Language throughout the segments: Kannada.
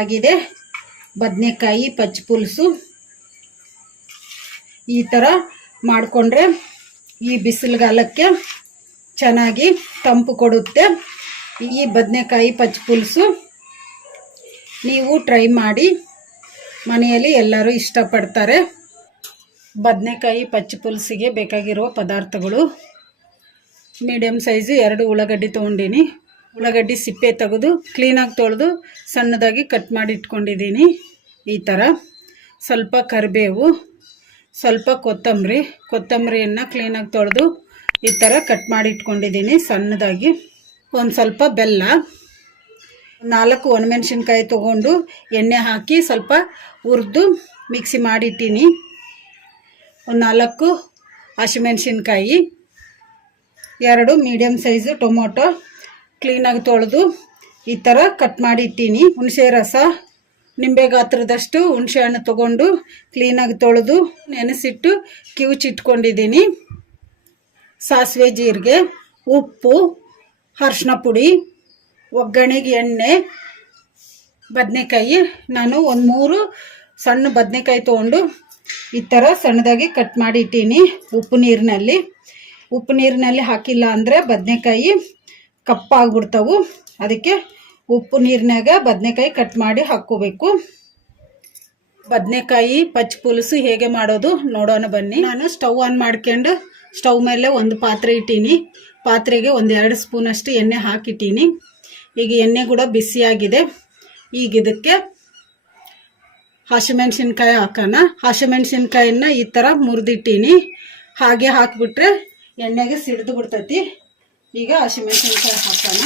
ಆಗಿದೆ ಬದನೆಕಾಯಿ ಪಚ್ಚ ಪುಲ್ಸು ಈ ಥರ ಮಾಡಿಕೊಂಡ್ರೆ ಈ ಬಿಸಿಲುಗಾಲಕ್ಕೆ ಚೆನ್ನಾಗಿ ತಂಪು ಕೊಡುತ್ತೆ ಈ ಬದನೆಕಾಯಿ ಪಚ್ಚ ಪುಲ್ಸು ನೀವು ಟ್ರೈ ಮಾಡಿ ಮನೆಯಲ್ಲಿ ಎಲ್ಲರೂ ಇಷ್ಟಪಡ್ತಾರೆ ಬದನೆಕಾಯಿ ಪಚ್ಚ ಪುಲ್ಸಿಗೆ ಬೇಕಾಗಿರುವ ಪದಾರ್ಥಗಳು ಮೀಡಿಯಮ್ ಸೈಜು ಎರಡು ಉಳ್ಳಾಗಡ್ಡಿ ತೊಗೊಂಡಿನಿ ಉಳ್ಳಾಗಡ್ಡಿ ಸಿಪ್ಪೆ ತೆಗೆದು ಕ್ಲೀನಾಗಿ ತೊಳೆದು ಸಣ್ಣದಾಗಿ ಕಟ್ ಮಾಡಿ ಇಟ್ಕೊಂಡಿದ್ದೀನಿ ಈ ಥರ ಸ್ವಲ್ಪ ಕರಿಬೇವು ಸ್ವಲ್ಪ ಕೊತ್ತಂಬರಿ ಕೊತ್ತಂಬರಿಯನ್ನು ಕ್ಲೀನಾಗಿ ತೊಳೆದು ಈ ಥರ ಕಟ್ ಮಾಡಿ ಇಟ್ಕೊಂಡಿದ್ದೀನಿ ಸಣ್ಣದಾಗಿ ಒಂದು ಸ್ವಲ್ಪ ಬೆಲ್ಲ ನಾಲ್ಕು ಒಣಮೆಣ್ಸಿನ್ಕಾಯಿ ತೊಗೊಂಡು ಎಣ್ಣೆ ಹಾಕಿ ಸ್ವಲ್ಪ ಹುರಿದು ಮಿಕ್ಸಿ ಮಾಡಿಟ್ಟೀನಿ ಒಂದು ನಾಲ್ಕು ಹಸಿಮೆಣ್ಸಿನ್ಕಾಯಿ ಎರಡು ಮೀಡಿಯಮ್ ಸೈಜು ಟೊಮೊಟೊ ಕ್ಲೀನಾಗಿ ತೊಳೆದು ಈ ಥರ ಕಟ್ ಮಾಡಿಟ್ಟೀನಿ ಹುಣಸೆ ರಸ ನಿಂಬೆ ಗಾತ್ರದಷ್ಟು ಹುಣಸೆ ಹಣ್ಣು ತೊಗೊಂಡು ಕ್ಲೀನಾಗಿ ತೊಳೆದು ನೆನೆಸಿಟ್ಟು ಕಿವುಚಿಟ್ಕೊಂಡಿದ್ದೀನಿ ಸಾಸಿವೆ ಜೀರಿಗೆ ಉಪ್ಪು ಅರ್ಶಿನ ಪುಡಿ ಒಗ್ಗರಣೆಗೆ ಎಣ್ಣೆ ಬದನೆಕಾಯಿ ನಾನು ಒಂದು ಮೂರು ಸಣ್ಣ ಬದನೆಕಾಯಿ ತೊಗೊಂಡು ಈ ಥರ ಸಣ್ಣದಾಗಿ ಕಟ್ ಮಾಡಿ ಉಪ್ಪು ನೀರಿನಲ್ಲಿ ಉಪ್ಪು ನೀರಿನಲ್ಲಿ ಹಾಕಿಲ್ಲ ಅಂದರೆ ಬದನೆಕಾಯಿ ಕಪ್ಪಾಗ್ಬಿಡ್ತಾವು ಅದಕ್ಕೆ ಉಪ್ಪು ನೀರಿನಾಗ ಬದನೆಕಾಯಿ ಕಟ್ ಮಾಡಿ ಹಾಕ್ಕೋಬೇಕು ಬದನೆಕಾಯಿ ಪಚ್ಚ ಪುಲಿಸು ಹೇಗೆ ಮಾಡೋದು ನೋಡೋಣ ಬನ್ನಿ ನಾನು ಸ್ಟವ್ ಆನ್ ಮಾಡ್ಕೊಂಡು ಸ್ಟವ್ ಮೇಲೆ ಒಂದು ಪಾತ್ರೆ ಇಟ್ಟೀನಿ ಪಾತ್ರೆಗೆ ಒಂದು ಎರಡು ಸ್ಪೂನಷ್ಟು ಎಣ್ಣೆ ಹಾಕಿಟ್ಟೀನಿ ಈಗ ಎಣ್ಣೆ ಕೂಡ ಬಿಸಿಯಾಗಿದೆ ಈಗ ಇದಕ್ಕೆ ಹಸಿಮೆಣ್ಸಿನ್ಕಾಯಿ ಹಾಕೋಣ ಹಸಿಮೆಣ್ಸಿನ್ಕಾಯಿನ ಈ ಥರ ಮುರಿದಿಟ್ಟೀನಿ ಹಾಗೆ ಹಾಕಿಬಿಟ್ರೆ ಎಣ್ಣೆಗೆ ಸಿಡಿದು ಬಿಡ್ತೈತಿ ಈಗ ಹಸಿಮೆಣಸಿನ್ಕಾಯಿ ಹಾಕೋಣ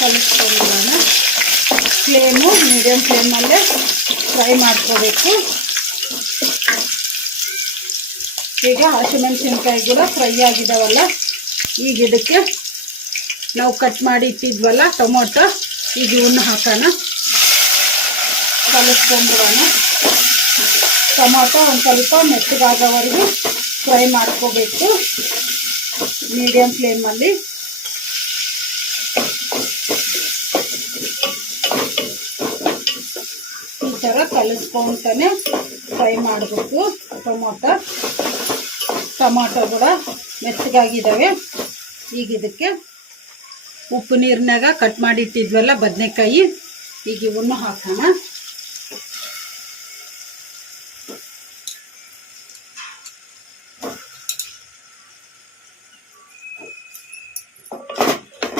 ಕಲಿಸ್ಕೊಂಡೋಣ ಫ್ಲೇಮು ಮೀಡಿಯಮ್ ಫ್ಲೇಮಲ್ಲೇ ಫ್ರೈ ಮಾಡ್ಕೋಬೇಕು ಈಗ ಹಸಿಮೆಣಸಿನ್ಕಾಯಿ ಕೂಡ ಫ್ರೈ ಆಗಿದ್ದಾವಲ್ಲ ಈಗ ಗಿಡಕ್ಕೆ ನಾವು ಕಟ್ ಮಾಡಿ ಇಟ್ಟಿದ್ವಲ್ಲ ಟೊಮೊಟೊ ಈಗ ಇವನ್ನ ಹಾಕೋಣ ಕಲಿಸ್ಕೊಂಡ್ಬಿಡೋಣ ಟೊಮೊಟೊ ಒಂದು ಸ್ವಲ್ಪ ಮೆತ್ತಗಾಗೋವರೆಗೂ ಫ್ರೈ ಮಾಡ್ಕೋಬೇಕು ಮೀಡಿಯಮ್ ಫ್ಲೇಮಲ್ಲಿ ಈ ಥರ ಕಲಿಸ್ಕೊಂತಾನೆ ಫ್ರೈ ಮಾಡಬೇಕು ಟೊಮೊಟೊ ಟೊಮೊಟೊ ಕೂಡ ಮೆತ್ತಗಾಗಿದ್ದಾವೆ ಈಗ ಇದಕ್ಕೆ ಉಪ್ಪು ನೀರಿನಾಗ ಕಟ್ ಮಾಡಿಟ್ಟಿದ್ವಲ್ಲ ಬದನೆಕಾಯಿ ಈಗ ಇವನ್ನು ಹಾಕೋಣ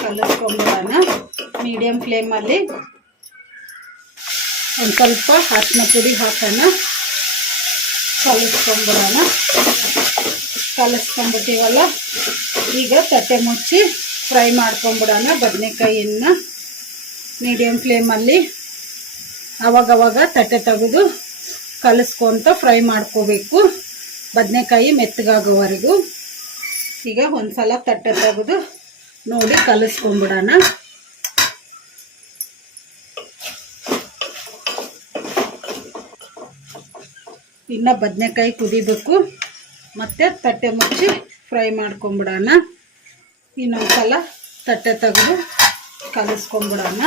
ಕಲಸ್ಕೊಂಡ್ಬಿಡೋಣ ಮೀಡಿಯಮ್ ಫ್ಲೇಮಲ್ಲಿ ಒಂದು ಸ್ವಲ್ಪ ಅರಿಶಿನ ಪುಡಿ ಹಾಕೋಣ ಕಲಿಸ್ಕೊಂಡ್ಬಿಡೋಣ ಕಲಸ್ಕೊಂಡ್ಬಿಟ್ಟಿವಲ್ಲ ಈಗ ತಟ್ಟೆ ಮುಚ್ಚಿ ಫ್ರೈ ಮಾಡ್ಕೊಂಬಿಡೋಣ ಬದನೆಕಾಯಿಯನ್ನು ಮೀಡಿಯಮ್ ಫ್ಲೇಮಲ್ಲಿ ಅವಾಗವಾಗ ತಟ್ಟೆ ತೆಗೆದು ಕಲಸ್ಕೊತ ಫ್ರೈ ಮಾಡ್ಕೋಬೇಕು ಬದನೆಕಾಯಿ ಮೆತ್ತಗಾಗೋವರೆಗೂ ಈಗ ಒಂದು ಸಲ ತಟ್ಟೆ ತೆಗೆದು ನೋಡಿ ಕಲಿಸ್ಕೊಂಡ್ಬಿಡೋಣ ಇನ್ನು ಬದನೆಕಾಯಿ ಕುದಿಬೇಕು ಮತ್ತು ತಟ್ಟೆ ಮುಚ್ಚಿ ಫ್ರೈ ಮಾಡ್ಕೊಂಬಿಡೋಣ ಇನ್ನೊಂದು ಸಲ ತಟ್ಟೆ ತೆಗೆದು ಕಲಿಸ್ಕೊಂಬಿಡೋಣ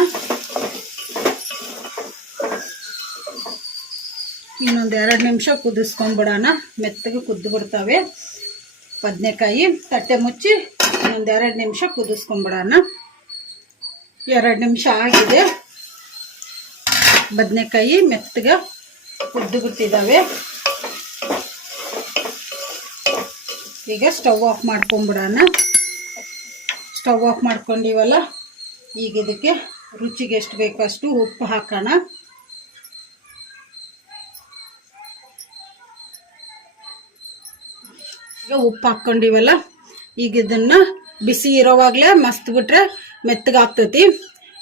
ಇನ್ನೊಂದು ಎರಡು ನಿಮಿಷ ಕುದಿಸ್ಕೊಂಬಿಡೋಣ ಮೆತ್ತಗೆ ಕುದ್ದು ಬಿಡ್ತವೆ ಬದನೆಕಾಯಿ ತಟ್ಟೆ ಮುಚ್ಚಿ ಒಂದು ಎರಡು ನಿಮಿಷ ಕುದಿಸ್ಕೊಂಬಿಡೋಣ ಎರಡು ನಿಮಿಷ ಆಗಿದೆ ಬದನೆಕಾಯಿ ಮೆತ್ತಗೆ ಉದ್ದು ಬಿಟ್ಟಿದ್ದಾವೆ ಈಗ ಸ್ಟವ್ ಆಫ್ ಮಾಡ್ಕೊಂಬಿಡೋಣ ಸ್ಟವ್ ಆಫ್ ಮಾಡ್ಕೊಂಡಿವಲ್ಲ ಈಗ ಇದಕ್ಕೆ ರುಚಿಗೆ ಎಷ್ಟು ಬೇಕೋ ಅಷ್ಟು ಉಪ್ಪು ಹಾಕೋಣ ಈಗ ಉಪ್ಪು ಹಾಕ್ಕೊಂಡಿವಲ್ಲ ಈಗ ಇದನ್ನ ಬಿಸಿ ಇರೋವಾಗ್ಲೇ ಮಸ್ತ್ ಬಿಟ್ರೆ ಮೆತ್ತಗಾಗ್ತತಿ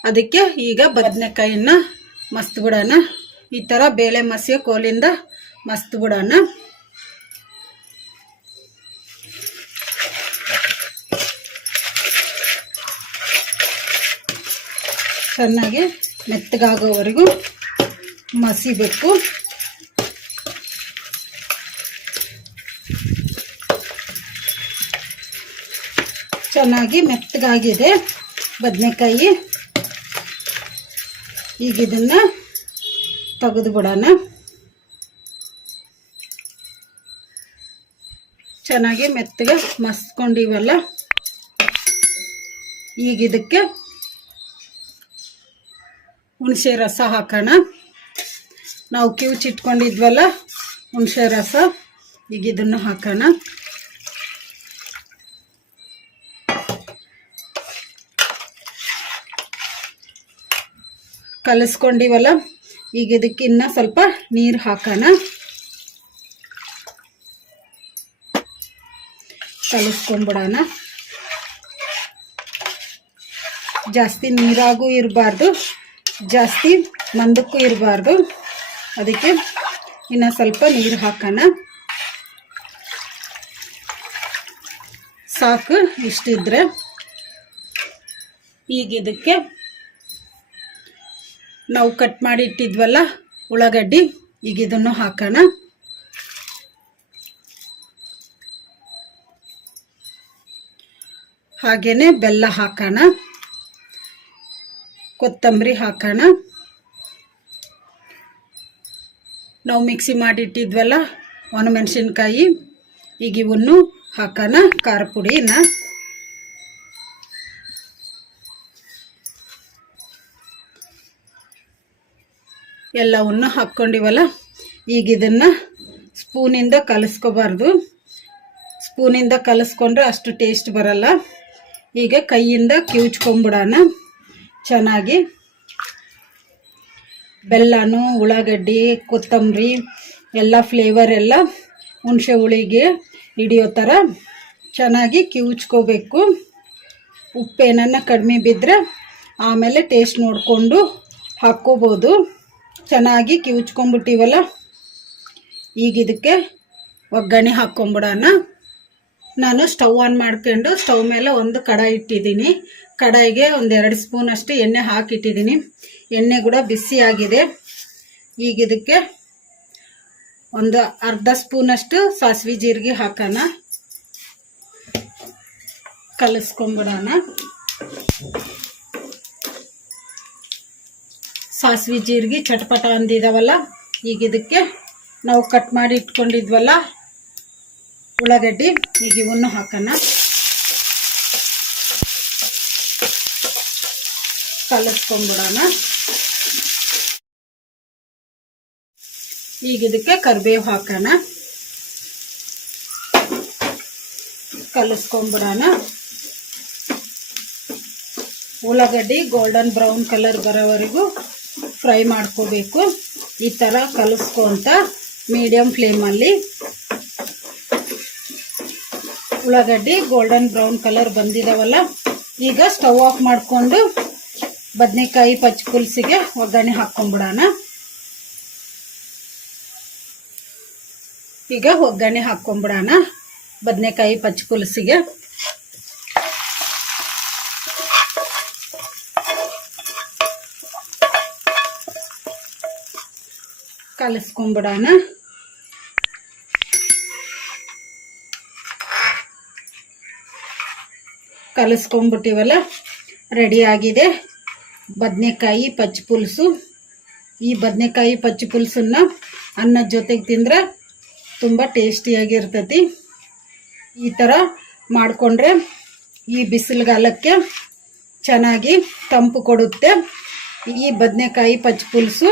ಅದಕ್ಕೆ ಈಗ ಬದನೆಕಾಯಿನ ಮಸ್ತ್ ಬಿಡೋಣ ಈ ಥರ ಬೇಳೆ ಮಸಿಯೋ ಕೋಲಿಂದ ಮಸ್ತ್ ಬಿಡೋಣ ಚೆನ್ನಾಗಿ ಮೆತ್ತಗಾಗೋವರೆಗೂ ಮಸಿಬೇಕು ಚೆನ್ನಾಗಿ ಮೆತ್ತಗಾಗಿದೆ ಬದನೆಕಾಯಿ ಈಗ ಇದನ್ನ ತೆಗೆದು ಬಿಡೋಣ ಚೆನ್ನಾಗಿ ಮೆತ್ತಗೆ ಮಸ್ಕೊಂಡಿವಲ್ಲ ಈಗ ಇದಕ್ಕೆ ಹುಣಸೆ ರಸ ಹಾಕೋಣ ನಾವು ಚಿಟ್ಕೊಂಡಿದ್ವಲ್ಲ ಹುಣಸೆ ರಸ ಈಗ ಇದನ್ನು ಹಾಕೋಣ ಕಲಿಸ್ಕೊಂಡಿವಲ್ಲ ಈಗ ಇದಕ್ಕೆ ಇನ್ನ ಸ್ವಲ್ಪ ನೀರು ಹಾಕೋಣ ಕಲಿಸ್ಕೊಂಡ್ಬಿಡೋಣ ಜಾಸ್ತಿ ನೀರಾಗೂ ಇರಬಾರ್ದು ಜಾಸ್ತಿ ಮಂದಕ್ಕೂ ಇರಬಾರ್ದು ಅದಕ್ಕೆ ಇನ್ನ ಸ್ವಲ್ಪ ನೀರು ಹಾಕೋಣ ಸಾಕು ಇಷ್ಟಿದ್ರೆ ಈಗ ಇದಕ್ಕೆ ನಾವು ಕಟ್ ಮಾಡಿ ಇಟ್ಟಿದ್ವಲ್ಲ ಉಳ್ಳಾಗಡ್ಡಿ ಈಗ ಇದನ್ನು ಹಾಕೋಣ ಹಾಗೆಯೇ ಬೆಲ್ಲ ಹಾಕೋಣ ಕೊತ್ತಂಬರಿ ಹಾಕೋಣ ನಾವು ಮಿಕ್ಸಿ ಮಾಡಿಟ್ಟಿದ್ವಲ್ಲ ಒಣಮೆಣಸಿನ್ಕಾಯಿ ಈಗ ಇವನ್ನು ಹಾಕೋಣ ಖಾರ ಪುಡಿನ ಎಲ್ಲವನ್ನು ಹಾಕ್ಕೊಂಡಿವಲ್ಲ ಈಗ ಇದನ್ನು ಸ್ಪೂನಿಂದ ಕಲಸ್ಕೋಬಾರ್ದು ಸ್ಪೂನಿಂದ ಕಲಿಸ್ಕೊಂಡ್ರೆ ಅಷ್ಟು ಟೇಸ್ಟ್ ಬರಲ್ಲ ಈಗ ಕೈಯಿಂದ ಕಿವುಚ್ಕೊಂಬಿಡೋಣ ಚೆನ್ನಾಗಿ ಬೆಲ್ಲನೂ ಉಳ್ಳಾಗಡ್ಡಿ ಕೊತ್ತಂಬರಿ ಎಲ್ಲ ಫ್ಲೇವರ್ ಎಲ್ಲ ಹುಣಸೆ ಹುಳಿಗೆ ಹಿಡಿಯೋ ಥರ ಚೆನ್ನಾಗಿ ಕಿವುಚ್ಕೋಬೇಕು ಉಪ್ಪೇನನ್ನು ಕಡಿಮೆ ಬಿದ್ದರೆ ಆಮೇಲೆ ಟೇಸ್ಟ್ ನೋಡಿಕೊಂಡು ಹಾಕ್ಕೋಬೋದು ಚೆನ್ನಾಗಿ ಕಿವುಚ್ಕೊಂಡ್ಬಿಟ್ಟಿವಲ್ಲ ಈಗ ಇದಕ್ಕೆ ಒಗ್ಗರಣೆ ಹಾಕ್ಕೊಂಬಿಡೋಣ ನಾನು ಸ್ಟವ್ ಆನ್ ಮಾಡ್ಕೊಂಡು ಸ್ಟವ್ ಮೇಲೆ ಒಂದು ಕಡಾಯಿ ಇಟ್ಟಿದ್ದೀನಿ ಕಡಾಯಿಗೆ ಒಂದೆರಡು ಸ್ಪೂನ್ ಅಷ್ಟು ಎಣ್ಣೆ ಹಾಕಿಟ್ಟಿದ್ದೀನಿ ಎಣ್ಣೆ ಕೂಡ ಬಿಸಿಯಾಗಿದೆ ಈಗ ಇದಕ್ಕೆ ಒಂದು ಅರ್ಧ ಸ್ಪೂನಷ್ಟು ಸಾಸಿವೆ ಜೀರಿಗೆ ಹಾಕೋಣ ಕಲಿಸ್ಕೊಂಬಿಡೋಣ ಸಾಸಿವೆ ಜೀರಿಗೆ ಚಟಪಟ ಅಂದಿದಾವಲ್ಲ ಈಗ ಇದಕ್ಕೆ ನಾವು ಕಟ್ ಮಾಡಿ ಇಟ್ಕೊಂಡಿದ್ವಲ್ಲ ಉಳ್ಳಾಗಡ್ಡಿ ಈಗ ಇವನ್ನು ಹಾಕೋಣ ಕಲಸ್ಕೊಂಡ್ಬಿಡೋಣ ಈಗ ಇದಕ್ಕೆ ಕರಿಬೇವು ಹಾಕೋಣ ಕಲಸ್ಕೊಂಡ್ಬಿಡೋಣ ಉಳ್ಳಾಗಡ್ಡಿ ಗೋಲ್ಡನ್ ಬ್ರೌನ್ ಕಲರ್ ಬರೋವರೆಗೂ ಫ್ರೈ ಮಾಡ್ಕೋಬೇಕು ಈ ಥರ ಕಲಸ್ಕೊಂತ ಮೀಡಿಯಮ್ ಫ್ಲೇಮಲ್ಲಿ ಉಳ್ಳಾಗಡ್ಡಿ ಗೋಲ್ಡನ್ ಬ್ರೌನ್ ಕಲರ್ ಬಂದಿದಾವಲ್ಲ ಈಗ ಸ್ಟವ್ ಆಫ್ ಮಾಡಿಕೊಂಡು ಬದನೆಕಾಯಿ ಪಚ್ಚ ಕುಲ್ಸಿಗೆ ಒಗ್ಗರಣೆ ಹಾಕ್ಕೊಂಬಿಡೋಣ ಈಗ ಒಗ್ಗರಣೆ ಹಾಕ್ಕೊಂಬಿಡೋಣ ಬದನೆಕಾಯಿ ಪಚ್ಚ ಕುಲ್ಸಿಗೆ ಕಲಸ್ಕೊಂಬಿಡೋಣ ಕಲಸ್ಕೊಂಡ್ಬಿಟ್ಟಿವಲ್ಲ ರೆಡಿ ಆಗಿದೆ ಬದನೆಕಾಯಿ ಪಚ್ಚ ಪುಲ್ಸು ಈ ಬದನೆಕಾಯಿ ಪಚ್ಚ ಪುಲ್ಸನ್ನ ಅನ್ನದ ಜೊತೆಗೆ ತಿಂದರೆ ತುಂಬ ಟೇಸ್ಟಿಯಾಗಿರ್ತೈತಿ ಈ ಥರ ಮಾಡಿಕೊಂಡ್ರೆ ಈ ಬಿಸಿಲುಗಾಲಕ್ಕೆ ಚೆನ್ನಾಗಿ ತಂಪು ಕೊಡುತ್ತೆ ಈ ಬದನೆಕಾಯಿ ಪಚ್ಚ ಪುಲ್ಸು